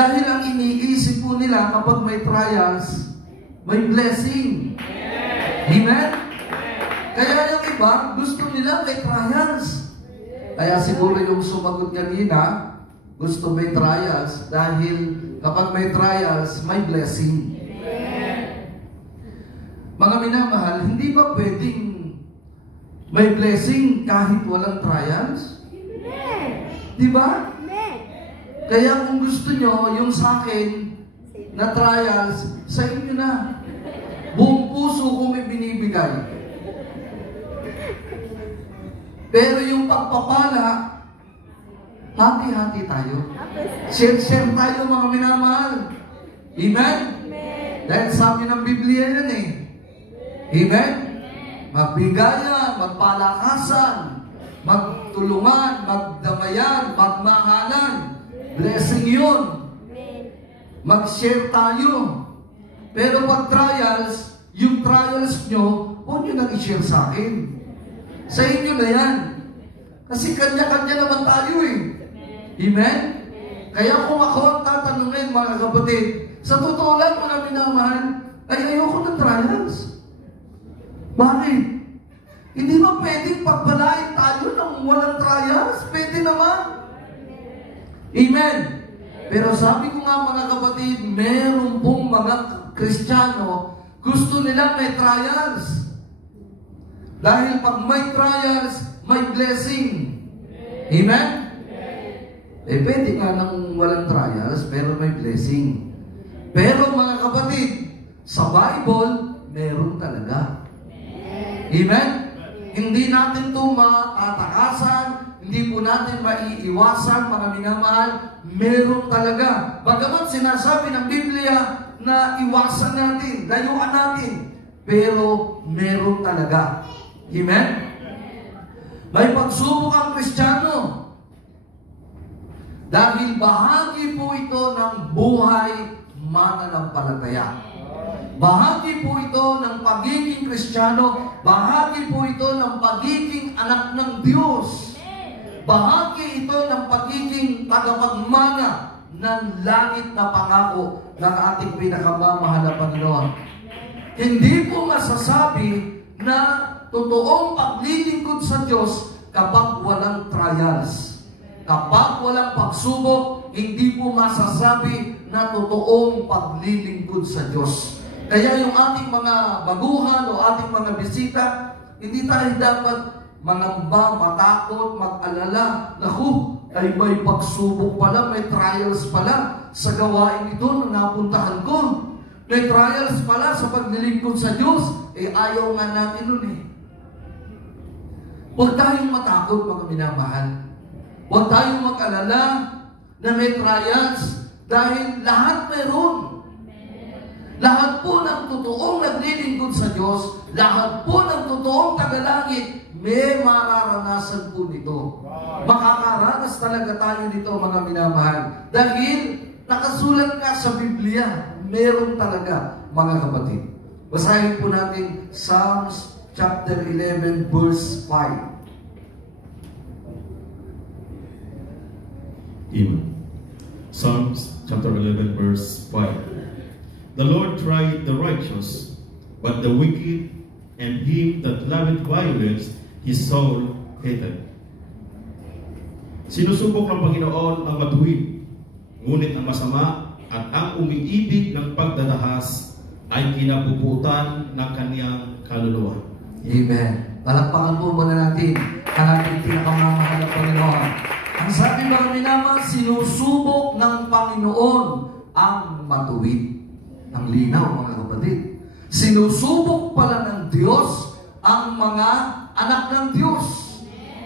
Dahil ang iniisip po nila kapag may trials, may blessing. Amen? Kaya yung iba, gusto nila may trials. Kaya siguro yung sumagot kanina, gusto may trials dahil kapag may trials, may blessing. Mga minamahal, hindi ba pwedeng may blessing kahit walang trials? Di ba? Kaya kung gusto nyo, yung sa akin na trials, sa inyo na. Buong puso kong ibinibigay. Pero yung pagpapala, hati-hati tayo. Share-share tayo mga minamahal. Amen? Dahil sabi ng Biblia yan eh. Amen? Magbigayan, magpalakasan, magtulungan, magdamayan, magmahalan. Blessing yun. Mag-share tayo. Pero pag trials, yung trials nyo, huwag nyo nang i-share sa akin. Sa inyo na yan. Kasi kanya-kanya naman tayo eh. Amen? Kaya kung ako ang tatanungin mga kapatid, sa totoo lang mga minamahal, ay ayoko ng trials. Bakit? Hindi ba pwedeng pagbalain tayo ng walang trials? Pwede naman. Amen. Pero sabi ko nga mga kapatid, meron pong mga Kristiyano, gusto nila may trials. Dahil pag may trials, may blessing. Amen? Eh pwede nga nang walang trials, pero may blessing. Pero mga kapatid, sa Bible, meron talaga. Amen? Hindi natin ito matatakasan, hindi po natin maiiwasan, mga minamahal, meron talaga. Bagamat sinasabi ng Biblia na iwasan natin, layuan natin, pero meron talaga. Amen? May pagsubok ang Kristiyano. Dahil bahagi po ito ng buhay mananampalataya. Bahagi po ito ng pagiging Kristiyano. Bahagi po ito ng pagiging anak ng Diyos. Bahagi ito ng pagiging tagapagmana ng langit na pangako ng ating pinakamamahal na Panginoon. Hindi po masasabi na totoong paglilingkod sa Diyos kapag walang trials. Kapag walang pagsubok, hindi po masasabi na totoong paglilingkod sa Diyos. Kaya yung ating mga baguhan o ating mga bisita, hindi tayo dapat mangamba, matakot, mag-alala. Naku, ay may pagsubok pala, may trials pala sa gawain ito na napuntahan ko. May trials pala sa paglilingkod sa Diyos. Eh ayaw nga natin nun eh. Huwag tayong matakot mga minamahal. Huwag tayong mag-alala na may trials dahil lahat meron. Lahat po ng totoong naglilingkod sa Diyos, lahat po ng totoong tagalangit, may mararanasan po nito. Makakaranas talaga tayo nito mga minamahal. Dahil nakasulat nga sa Biblia, meron talaga mga kapatid. Basahin po natin Psalms chapter 11 verse 5. Amen. Psalms chapter 11 verse 5. The Lord tried the righteous, but the wicked and him that loveth violence, his soul hated. Sinusubok ng Panginoon ang matuwid, ngunit ang masama at ang umiibig ng pagdadahas ay kinabubutan ng kaniyang kaluluwa. Amen. Palakpakan po muna natin ang ating pinakamamahal na Panginoon. Ang sabi mga minamahal, sinusubok ng Panginoon ang matuwid. Ang linaw mga kapatid. Sinusubok pala ng Diyos ang mga anak ng Diyos.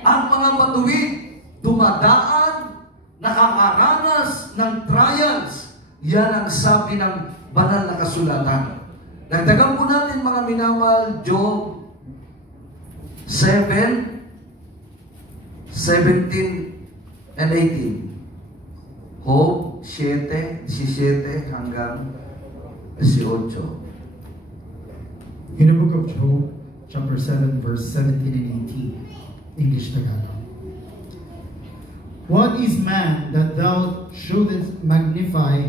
Ang mga matuwid, dumadaan, nakakaranas ng trials. Yan ang sabi ng banal na kasulatan. Dagdagan po natin mga minamahal, Job 7, 17 and 18. Job 7, 17 hanggang 18. In the book of Job, chapter 7, verse 17 and 18, English Tagalog. What is man that thou shouldest magnify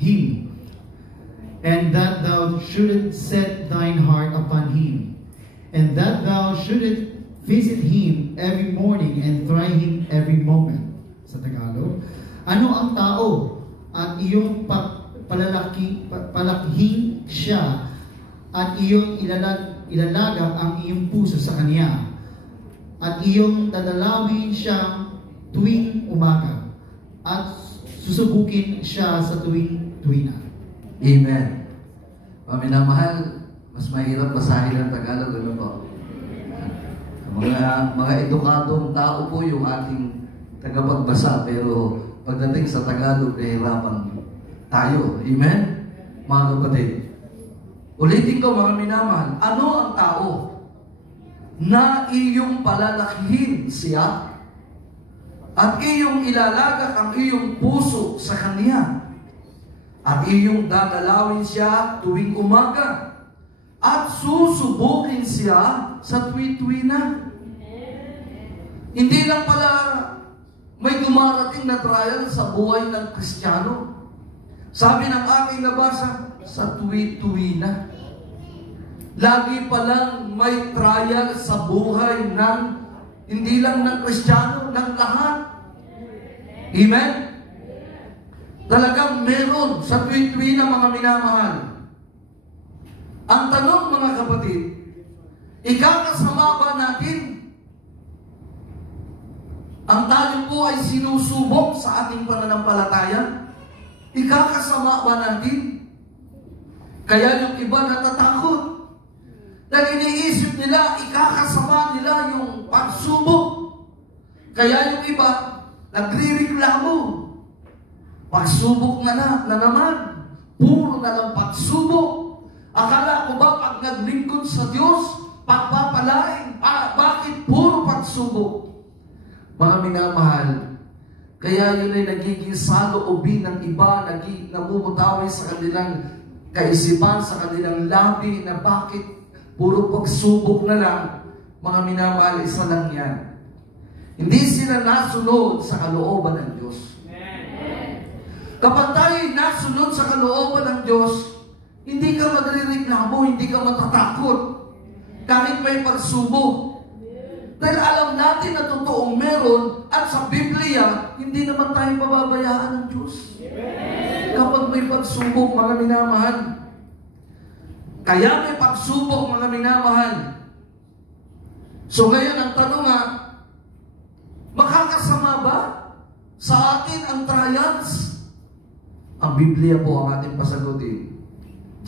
him, and that thou shouldest set thine heart upon him, and that thou shouldest visit him every morning and try him every moment? Sa Tagalog, ano ang tao at iyong palakihin siya at iyong ilalaga ang iyong puso sa kanya at iyong dadalawin siya tuwing umaga at susubukin siya sa tuwing tuwina. Amen. Minamahal, mas mahirap basahin ang Tagalog, ano po? Mga edukadong tao po yung ating tagapagbasa, pero pagdating sa Tagalog, nahihirapan tayo. Amen? Mga kapatid. Ulitin ko, mga minamahal, ano ang tao na iyong palalakihin siya at iyong ilalagak ang iyong puso sa Kanya at iyong dadalawin siya tuwing umaga at susubukin siya sa tuwi-tuwina. Hindi lang pala may dumarating na trial sa buhay ng Kristiyano. Sabi ng aking nabasa, sa tuwi-tuwina. Lagi palang may trial sa buhay ng hindi lang ng Kristiyano, ng lahat. Amen? Talagang meron sa tuwi-tuwi na mga minamahal. Ang tanong, mga kapatid, ikakasama ba natin? Ang tayo po ay sinusubok sa ating pananampalataya? Ikakasama ba natin? Kaya yung iba natatakot. Dahil iniisip nila, ikakasama nila yung pagsubok. Kaya yung iba, nagre-reklamo. Pagsubok na naman. Puro na lang pagsubok. Akala ko ba pag naglingkod sa Diyos, pagpapalain? Bakit puro pagsubok? Mga minamahal, kaya yun ay nagiging saloobin ng iba, namumutaway sa kanilang kaisipan, sa kanilang labi, na bakit puro pagsubok na lang. Mga minamahal, isa lang yan. Hindi sila nasunod sa kalooban ng Diyos. Kapag tayo nasunod sa kalooban ng Diyos, hindi ka magre-reklamo, hindi ka matatakot. Kahit may pagsubok. Dahil alam natin na totoong meron, at sa Biblia, hindi naman tayo pababayaan ng Diyos. Kapag may pagsubok, mga minamahal. Kaya may pagsubok, mga minamahal. So ngayon, ang tanong nga, makakasama ba sa atin ang trials? Ang Biblia po ang ating pasagutin.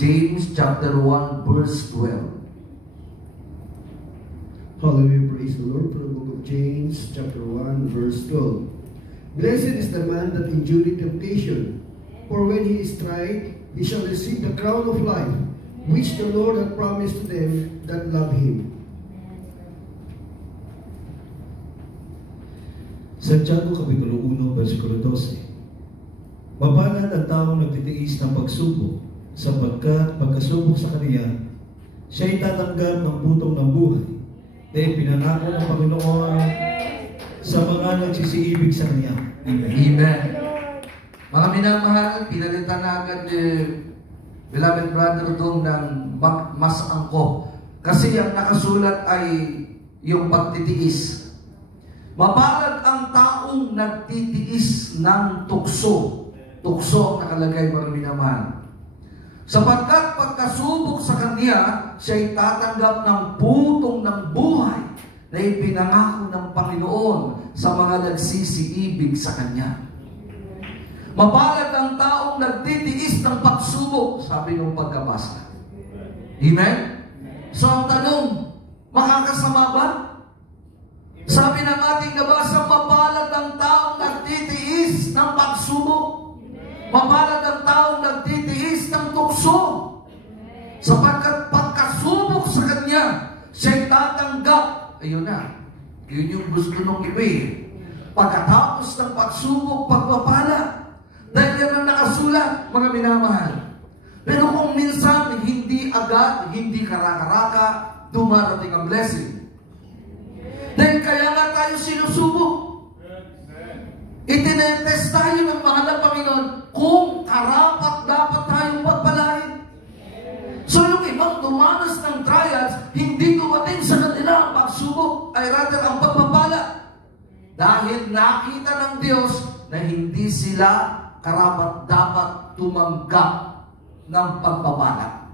James chapter 1 verse 12. Hallelujah, praise the Lord. From the book of James chapter 1 verse 12. Blessed is the man that endureth temptation, for when he is tried, he shall receive the crown of life, which the Lord hath promised to them that love him. Santiago Kapitulo 1, versikulo 12. Mapalad ang taong nagtitiis ng pagsubok, sapagkat pagkasubok sa kaniya, siya'y tatanggap ng putong ng buhay, dahil pinanako ng Panginoon sa mga nagsisiibig sa kaniya. Amen. Amen. Mga minamahal, pinalitan na agad beloved brother doon ng mas angko. Kasi ang nakasulat ay yung pagtitiis. Mapalad ang taong nagtitiis ng tukso. Tukso ang nakalagay, mga minamahal. Sapagkat pagkasubok sa kanya, siya'y tatanggap ng putong ng buhay na ipinangako ng Panginoon sa mga nagsisiibig sa kanya. Mapalad ang taong nagtitiis ng pagsubok, sabi ng pagkabasa. Amen? So ang tanong, makakasama ba? Sabi ng ating nabasa, mapalad ang taong nagtitiis ng pagsubok. Mapalad ang taong nagtitiis ng tukso. Sapagkat pagkasubok sa kanya, siya'y tatanggap. Ayun na. Yun yung gusto nung iba eh. Pagkatapos ng pagsubok, pagpapala. Dahil yan ang nakasulat, mga minamahal. Pero kung minsan, hindi agad, hindi karaka-raka, dumarating ang blessing. Dahil kaya nga tayo sinusubok. Itinetest tayo ng mahal na Panginoon kung karapat dapat tayong pagpalain. So yung ibang dumanas ng trials, hindi dumating sa kanila ang pagsubok, ay rather ang pagpapala. Dahil nakita ng Diyos na hindi sila karapat dapat tumanggap ng pagpapala.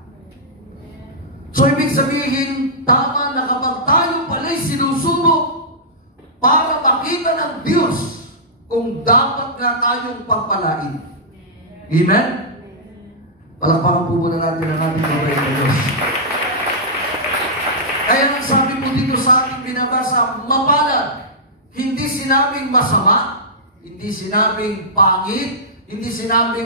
So ibig sabihin, tama na kapag tayo pala'y sinusubok para makita ng Diyos kung dapat nga tayong pagpalain. Amen? Palakpakan po muna natin ang ating mabait na Diyos. Kaya ang sabi po dito sa ating binabasa, mapalad. Hindi sinabing masama, hindi sinabing pangit, hindi sinabing